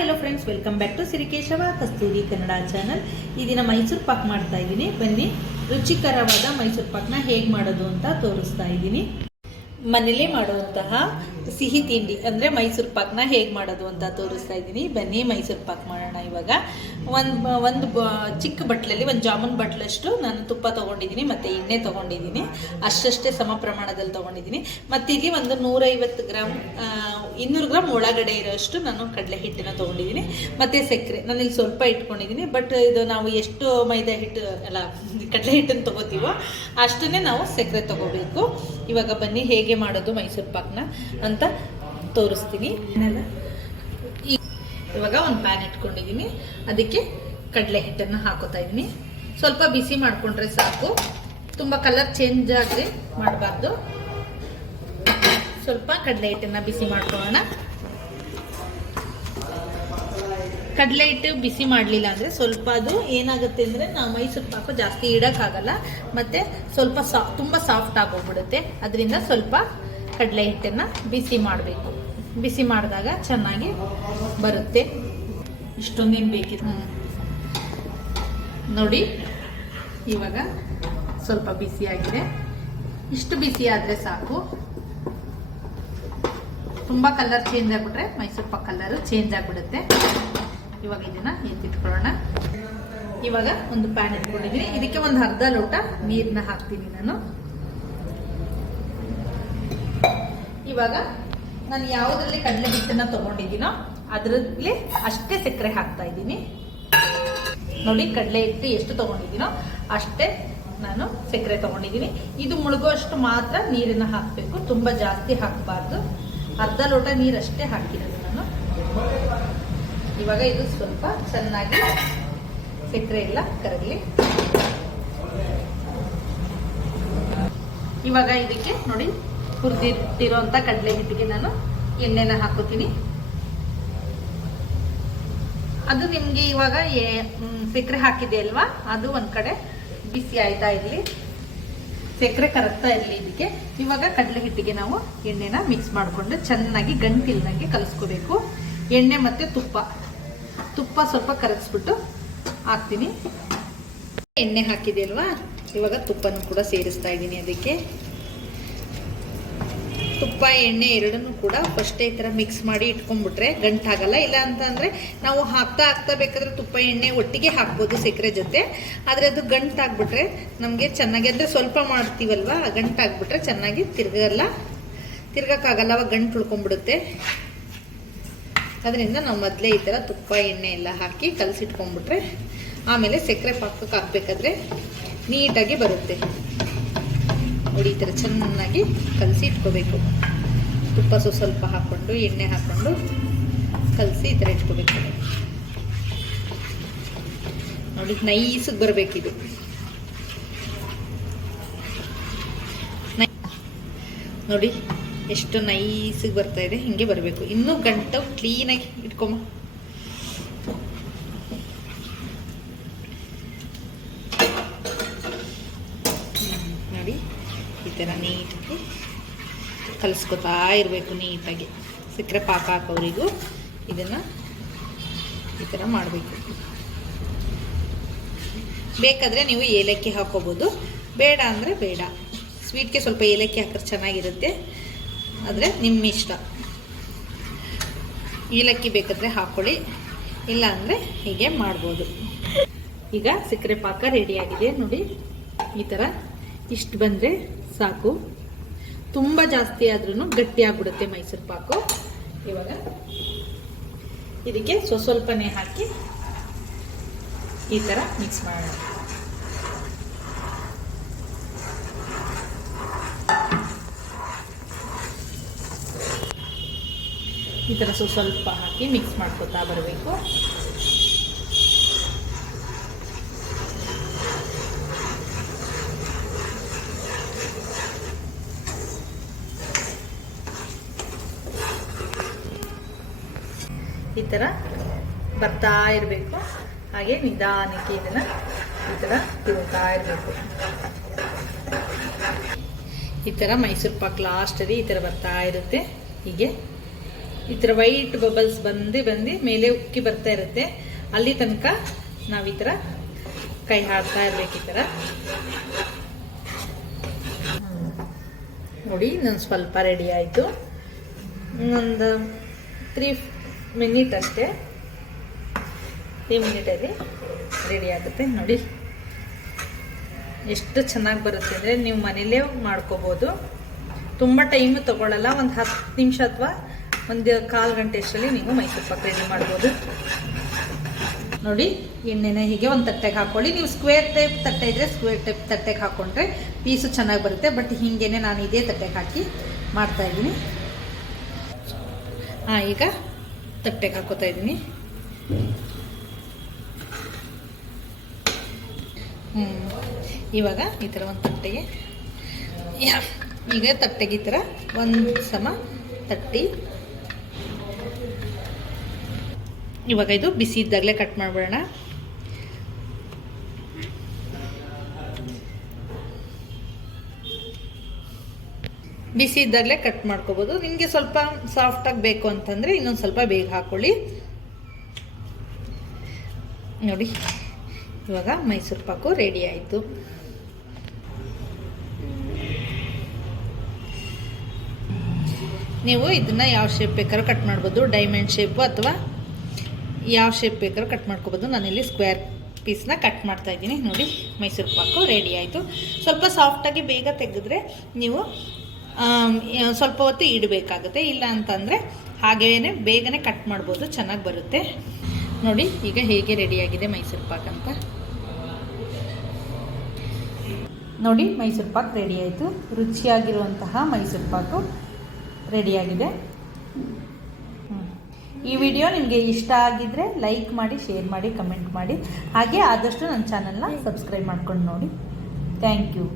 Hello friends welcome back to Sirikeshava Kasturi Kannada channel ಈ ದಿನ ಮೈಸೂರು ಪಾಕ್ ಮಾಡ್ತಾ ಇದ್ದೀನಿ. ಬನ್ನಿ, ರುಚಿಕರವಾದ ಮೈಸೂರು ಪಾಕ್ನ ಹೇಗೆ ಮಾಡೋದು ಅಂತ ತೋರಿಸ್ತಾ ಇದ್ದೀನಿ. ಮನೇಲೇ ಮಾಡುವಂತಹ ಸಿಹಿ ತಿಂಡಿ ಅಂದರೆ ಮೈಸೂರು ಪಾಕ್ನ ಹೇಗೆ ಮಾಡೋದು ಅಂತ ತೋರಿಸ್ತಾ ಇದ್ದೀನಿ. ಬನ್ನಿ, ಮೈಸೂರು ಪಾಕ್ ಮಾಡೋಣ ಇವಾಗ. ಒಂದು ಒಂದು ಚಿಕ್ಕ ಬಟ್ಲಲ್ಲಿ, ಒಂದು ಜಾಮೂನ್ ಬಟ್ಲಷ್ಟು ನಾನು ತುಪ್ಪ ತೊಗೊಂಡಿದ್ದೀನಿ, ಮತ್ತು ಎಣ್ಣೆ ತೊಗೊಂಡಿದ್ದೀನಿ. ಅಷ್ಟಷ್ಟೇ ಸಮ ಪ್ರಮಾಣದಲ್ಲಿ ತೊಗೊಂಡಿದ್ದೀನಿ. ಇಲ್ಲಿ ಒಂದು ನೂರೈವತ್ತು ಗ್ರಾಮ್ ಇನ್ನೂರು ಗ್ರಾಮ್ ಒಳಗಡೆ ಇರೋಷ್ಟು ನಾನು ಕಡಲೆ ಹಿಟ್ಟನ್ನು ತೊಗೊಂಡಿದ್ದೀನಿ. ಮತ್ತು ಸಕ್ಕರೆ ನಾನು ಇಲ್ಲಿ ಸ್ವಲ್ಪ ಇಟ್ಕೊಂಡಿದ್ದೀನಿ, ಬಟ್ ಇದು ನಾವು ಎಷ್ಟು ಮೈದಾ ಹಿಟ್ಟು ಅಲ್ಲ, ಕಡಲೆ ಹಿಟ್ಟನ್ನು ತೊಗೋತೀವೋ ಅಷ್ಟನ್ನೇ ನಾವು ಸಕ್ಕರೆ ತೊಗೋಬೇಕು. ಇವಾಗ ಬನ್ನಿ ಹೇಗೆ ಮಾಡೋದು ಮೈಸೂರು ಪಾಕ್ನ ಅಂತ ತೋರಿಸ್ತೀನಿ. ಇವಾಗ ಒಂದು ಪ್ಯಾನ್ ಇಟ್ಕೊಂಡಿದ್ದೀನಿ ಅದಕ್ಕೆ ಕಡಲೆ ಹಿಟ್ಟನ್ನು ಹಾಕೋತಾ ಇದ್ದೀನಿ ಸ್ವಲ್ಪ ಬಿಸಿ ಮಾಡಿಕೊಂಡ್ರೆ ಸಾಕು. ತುಂಬ ಕಲರ್ ಚೇಂಜ್ ಆದರೆ ಮಾಡಬಾರ್ದು. ಸ್ವಲ್ಪ ಕಡಲೆ ಹಿಟ್ಟನ್ನು ಬಿಸಿ ಮಾಡ್ಕೊಳ್ಳೋಣ. ಕಡಲೆ ಹಿಟ್ಟು ಬಿಸಿ ಮಾಡಲಿಲ್ಲ ಅಂದರೆ ಸ್ವಲ್ಪ ಅದು ಏನಾಗುತ್ತೆ ಅಂದರೆ ನಾವು ಮೈಸೂರು ಪಾಕು ಜಾಸ್ತಿ ಇಡೋಕ್ಕಾಗಲ್ಲ. ಮತ್ತು ಸ್ವಲ್ಪ ಸಾ ತುಂಬ ಸಾಫ್ಟ್ ಆಗೋಗ್ಬಿಡುತ್ತೆ. ಅದರಿಂದ ಸ್ವಲ್ಪ ಕಡಲೆ ಹಿಟ್ಟನ್ನು ಬಿಸಿ ಮಾಡಬೇಕು. ಬಿಸಿ ಮಾಡಿದಾಗ ಚೆನ್ನಾಗಿ ಬರುತ್ತೆ. ಇಷ್ಟೊಂದೇನು ಬೇಕಿತ್ತು? ನೋಡಿ ಇವಾಗ ಸ್ವಲ್ಪ ಬಿಸಿಯಾಗಿದೆ ಇಷ್ಟು ಬಿಸಿ ಆದರೆ ಸಾಕು. ತುಂಬ ಕಲರ್ ಚೇಂಜ್ ಆಗಿಬಿಟ್ರೆ ಮೈಸೂರು ಪಾಕ್ ಕಲರು ಚೇಂಜ್ ಆಗಿಬಿಡುತ್ತೆ. ಇವಾಗ ಇದನ್ನ ಎತ್ತಿಟ್ಕೊಳ್ಳೋಣ. ಇವಾಗ ಒಂದು ಪ್ಯಾನ್ ಇಟ್ಕೊಂಡಿದ್ದೀನಿ ಇದಕ್ಕೆ ಒಂದು ಅರ್ಧ ಲೋಟ ನೀರನ್ನ ಹಾಕ್ತೀನಿ ನಾನು. ಇವಾಗ ನಾನು ಯಾವುದ್ರಲ್ಲಿ ಕಡಲೆ ಹಿಟ್ಟನ್ನ ತಗೊಂಡಿದ್ದೀನೋ ಅದರಲ್ಲಿ ಅಷ್ಟೇ ಸಕ್ಕರೆ ಹಾಕ್ತಾ ಇದ್ದೀನಿ. ನೋಡಿ, ಕಡಲೆ ಹಿಟ್ಟು ಎಷ್ಟು ತಗೊಂಡಿದ್ದೀನೋ ಅಷ್ಟೇ ನಾನು ಸಕ್ಕರೆ ತಗೊಂಡಿದ್ದೀನಿ. ಇದು ಮುಳುಗೋಷ್ಟು ಮಾತ್ರ ನೀರನ್ನ ಹಾಕಬೇಕು. ತುಂಬ ಜಾಸ್ತಿ ಹಾಕಬಾರ್ದು. ಅರ್ಧ ಲೋಟ ನೀರಷ್ಟೇ ಹಾಕಿರೋದು ನಾನು. ಇವಾಗ ಇದು ಸ್ವಲ್ಪ ಚೆನ್ನಾಗಿ ಸಕ್ಕರೆ ಎಲ್ಲ ಕರಗಲಿ. ಇವಾಗ ಇದಕ್ಕೆ ನೋಡಿ ಹುರಿದಿಟ್ಟಿರೋಂಥ ಕಡಲೆ ಹಿಟ್ಟಿಗೆ ನಾನು ಎಣ್ಣೆನ ಹಾಕೋತೀನಿ. ಅದು ನಿಮಗೆ ಇವಾಗ ಸಕ್ಕರೆ ಹಾಕಿದೆ ಅಲ್ವಾ? ಅದು ಒಂದು ಕಡೆ ಬಿಸಿ ಆಯ್ತಾ ಇರಲಿ. ಸಕ್ಕರೆ ಕರಗ್ತಾ ಇರಲಿ ಇದಕ್ಕೆ ಇವಾಗ ಕಡಲೆ ಹಿಟ್ಟಿಗೆ ನಾವು ಎಣ್ಣೆನ ಮಿಕ್ಸ್ ಮಾಡಿಕೊಂಡು ಚೆನ್ನಾಗಿ ಗಂಟಿಲ್ದಂಗೆ ಕಲಸ್ಕೋಬೇಕು. ಎಣ್ಣೆ ಮತ್ತೆ ತುಪ್ಪ. ತುಪ್ಪ ಸ್ವಲ್ಪ ಕರಗಿಸ್ಬಿಟ್ಟು ಹಾಕ್ತೀನಿ. ಎಣ್ಣೆ ಹಾಕಿದೆ ಅಲ್ವಾ? ಇವಾಗ ತುಪ್ಪನೂ ಕೂಡ ಸೇರಿಸ್ತಾ ಇದ್ದೀನಿ ಅದಕ್ಕೆ. ತುಪ್ಪ, ಎಣ್ಣೆ ಎರಡನ್ನೂ ಕೂಡ ಫಸ್ಟೇ ಈ ಥರ ಮಿಕ್ಸ್ ಮಾಡಿ ಇಟ್ಕೊಂಡ್ಬಿಟ್ರೆ ಗಂಟಾಗಲ್ಲ. ಇಲ್ಲ ಅಂತಂದರೆ ನಾವು ಹಾಕ್ತಾ ಹಾಕ್ತಾ ಬೇಕಾದ್ರೆ ತುಪ್ಪ, ಎಣ್ಣೆ ಒಟ್ಟಿಗೆ ಹಾಕ್ಬೋದು ಸಕ್ಕರೆ ಜೊತೆ. ಆದರೆ ಅದು ಗಂಟಾಗ್ಬಿಟ್ರೆ ನಮಗೆ ಚೆನ್ನಾಗಿ, ಅಂದರೆ ಸ್ವಲ್ಪ ಮಾಡ್ತೀವಲ್ವ ಗಂಟಾಗ್ಬಿಟ್ರೆ ಚೆನ್ನಾಗಿ ತಿರ್ಗಲ್ಲ. ತಿರ್ಗಕ್ಕಾಗಲ್ಲ, ಅವಾಗ ಗಂಟು ಉಳ್ಕೊಂಡ್ಬಿಡುತ್ತೆ. ಅದರಿಂದ ನಾವು ಮೊದಲೇ ಈ ಥರ ತುಪ್ಪ, ಎಣ್ಣೆ ಎಲ್ಲ ಹಾಕಿ ಕಲಸಿಟ್ಕೊಂಡ್ಬಿಟ್ರೆ ಆಮೇಲೆ ಸಕ್ಕರೆ ಪಾಕಕ್ಕೆ ಹಾಕ್ಬೇಕಾದ್ರೆ ನೀಟಾಗಿ ಬರುತ್ತೆ. ನೋಡಿ, ಈ ಥರ ಚೆನ್ನಾಗಿ ಕಲಸಿ ಇಟ್ಕೋಬೇಕು. ತುಪ್ಪ ಸೊ ಸ್ವಲ್ಪ ಹಾಕ್ಕೊಂಡು, ಎಣ್ಣೆ ಹಾಕ್ಕೊಂಡು ಕಲಸಿ ಈ ಥರ ಇಟ್ಕೋಬೇಕು. ನೋಡಿ, ನೈಸಿಗೆ ಬರಬೇಕಿದು ನೋಡಿ, ಎಷ್ಟು ನೈಸಿಗೆ ಬರ್ತಾ ಇದೆ, ಹಿಂಗೆ ಬರಬೇಕು. ಇನ್ನೂ ಗಂಟು ಕ್ಲೀನಾಗಿ ಇಟ್ಕೊಂಬ ಹ್ಮ್, ನೋಡಿ ಈ ಥರ ನೀಟಾಗಿ ಕಲಿಸ್ಕೊತಾ ಇರಬೇಕು ನೀಟಾಗಿ. ಸಿಕ್ಕರೆ ಪಾಕ ಹಾಕೋರಿಗೂ ಇದನ್ನು ಈ ಥರ ಮಾಡಬೇಕು. ಬೇಕಾದರೆ ನೀವು ಏಲಕ್ಕಿ ಹಾಕೋಬೋದು. ಬೇಡ ಅಂದರೆ ಬೇಡ. ಸ್ವೀಟ್ಗೆ ಸ್ವಲ್ಪ ಏಲಕ್ಕಿ ಹಾಕಿದ್ರೆ ಚೆನ್ನಾಗಿರುತ್ತೆ. ಆದರೆ ನಿಮ್ಮ ಇಷ್ಟ. ಏಲಕ್ಕಿ ಬೇಕಾದರೆ ಹಾಕ್ಕೊಳ್ಳಿ ಇಲ್ಲ ಅಂದರೆ ಹೀಗೆ ಮಾಡ್ಬೋದು. ಈಗ ಸಕ್ಕರೆ ಪಾಕ ರೆಡಿಯಾಗಿದೆ ನೋಡಿ, ಈ ಥರ ಇಷ್ಟು ಬಂದರೆ ಸಾಕು. ತುಂಬ ಜಾಸ್ತಿ ಆದ್ರೂ ಗಟ್ಟಿ ಆಗ್ಬಿಡುತ್ತೆ ಮೈಸೂರು ಪಾಕು. ಇವಾಗ ಇದಕ್ಕೆ ಸ್ವ ಸ್ವಲ್ಪನೇ ಹಾಕಿ ಈ ಥರ ಮಿಕ್ಸ್ ಮಾಡೋಣ. ಈ ಥರ ಸ್ವಸ್ವಲ್ಪ ಹಾಕಿ ಮಿಕ್ಸ್ ಮಾಡ್ಕೊತಾ ಬರಬೇಕು. ಈ ಥರ ಬರ್ತಾ ಇರಬೇಕು. ಹಾಗೆ ನಿಧಾನಕ್ಕೆ ಇದನ್ನು ಈ ಥರ ತಿರುಗ್ತಾ ಇರಬೇಕು. ಈ ಥರ ಮೈಸೂರು ಪಾಕ್ ಲಾಸ್ಟಲ್ಲಿ ಈ ಥರ ಬರ್ತಾ ಇರುತ್ತೆ. ಹೀಗೆ. ಈ ಥರ ವೈಟ್ ಬಬಲ್ಸ್ ಬಂದು ಬಂದು ಮೇಲೆ ಉಕ್ಕಿ ಬರ್ತಾ ಇರುತ್ತೆ. ಅಲ್ಲಿ ತನಕ ನಾವು ಈ ಥರ ಕೈ ಹಾಡ್ತಾ ಇರಬೇಕು ಈ ಥರ ನೋಡಿ, ಇನ್ನೊಂದು ಸ್ವಲ್ಪ ರೆಡಿ ಆಯಿತು. ಒಂದು ತ್ರೀ ಮಿನಿಟ್ ಅಷ್ಟೇ. ಈ ಮಿನಿಟಲ್ಲಿ ರೆಡಿ ಆಗುತ್ತೆ ನೋಡಿ. ಎಷ್ಟು ಚೆನ್ನಾಗಿ ಬರುತ್ತೆ ಅಂದರೆ ನೀವು ಮನೇಲೇ ಮಾಡ್ಕೋಬೋದು. ತುಂಬ ಟೈಮ್ ತೊಗೊಳ್ಳಲ್ಲ ಒಂದು ಹತ್ತು ನಿಮಿಷ ಅಥವಾ ಒಂದು ಕಾಲು ಗಂಟೆ ಅಷ್ಟರಲ್ಲಿ ನೀವು ಮೈಸೂರು ಪಾಕ್ ರೆಡಿ ಮಾಡ್ಬೋದು. ನೋಡಿ, ಎಣ್ಣೆನ ಹೀಗೆ ಒಂದು ತಟ್ಟೆಗೆ ಹಾಕೊಳ್ಳಿ. ನೀವು ಸ್ಕ್ವೇರ್ ಟೈಪ್ ತಟ್ಟೆ ಇದ್ರೆ ಸ್ಕ್ವೇರ್ ಟೈಪ್ ತಟ್ಟೆಗೆ ಹಾಕೊಂಡ್ರೆ ಪೀಸು ಚೆನ್ನಾಗಿ ಬರುತ್ತೆ. ಬಟ್ ಹೀಗೇನೆ ನಾನು ಇದೇ ತಟ್ಟೆಗೆ ಹಾಕಿ ಮಾಡ್ತಾ ಇದ್ದೀನಿ. ಹಾಂ ಈಗ ತಟ್ಟೆಗೆ ಹಾಕೋತಾ ಇದ್ದೀನಿ. ಹ್ಞೂ ಇವಾಗ ಈ ಥರ ಒಂದು ತಟ್ಟೆಗೆ. ಈಗ ತಟ್ಟೆಗೆ ಈ ಥರ ಒಂದು ಸಮ ತಟ್ಟಿ. ಇವಾಗ ಇದು ಬಿಸಿ ಇದ್ದಾಗಲೇ ಕಟ್ ಮಾಡಿಬಿಡೋಣ. ಬಿಸಿ ಇದ್ದಾಗಲೇ ಕಟ್ ಮಾಡ್ಕೋಬೋದು. ನಿಮಗೆ ಸ್ವಲ್ಪ ಸಾಫ್ಟಾಗಿ ಬೇಕು ಅಂತಂದರೆ ಇನ್ನೊಂದು ಸ್ವಲ್ಪ ಬೇಗ ಹಾಕ್ಕೊಳ್ಳಿ ನೋಡಿ, ಇವಾಗ ಮೈಸೂರು ಪಾಕು ರೆಡಿ ಆಯಿತು. ನೀವು ಇದನ್ನು ಯಾವ ಶೇಪ್ ಬೇಕಾದ್ರೂ ಕಟ್ ಮಾಡ್ಬೋದು. ಡೈಮಂಡ್ ಶೇಪು ಅಥವಾ ಯಾವ ಶೇಪ್ ಬೇಕಾದ್ರೂ ಕಟ್ ಮಾಡ್ಕೋಬೋದು. ನಾನಿಲ್ಲಿ ಸ್ಕ್ವೇರ್ ಪೀಸ್ನ ಕಟ್ ಮಾಡ್ತಾ ಇದ್ದೀನಿ. ನೋಡಿ, ಮೈಸೂರು ಪಾಕು ರೆಡಿ ಆಯಿತು. ಸ್ವಲ್ಪ ಸಾಫ್ಟಾಗಿ ಬೇಗ ತೆಗೆದ್ರೆ ನೀವು ಸ್ವಲ್ಪ ಹೊತ್ತು ಇಡಬೇಕಾಗುತ್ತೆ. ಇಲ್ಲ ಅಂತಂದರೆ ಹಾಗೇನೆ ಬೇಗನೆ ಕಟ್ ಮಾಡ್ಬೋದು, ಚೆನ್ನಾಗಿ ಬರುತ್ತೆ. ನೋಡಿ, ಈಗ ಹೇಗೆ ರೆಡಿಯಾಗಿದೆ ಮೈಸೂರು ಪಾಕ್ ಅಂತ. ನೋಡಿ, ಮೈಸೂರು ಪಾಕ್ ರೆಡಿ ಆಯಿತು. ರುಚಿಯಾಗಿರುವಂತಹ ಮೈಸೂರು ಪಾಕು ರೆಡಿಯಾಗಿದೆ. ಈ ವಿಡಿಯೋ ನಿಮಗೆ ಇಷ್ಟ ಆಗಿದ್ದರೆ ಲೈಕ್ ಮಾಡಿ, ಶೇರ್ ಮಾಡಿ, ಕಮೆಂಟ್ ಮಾಡಿ. ಹಾಗೆ ಆದಷ್ಟು ನನ್ನ ಚಾನಲ್ನ ಸಬ್ಸ್ಕ್ರೈಬ್ ಮಾಡ್ಕೊಂಡು ನೋಡಿ. Thank you.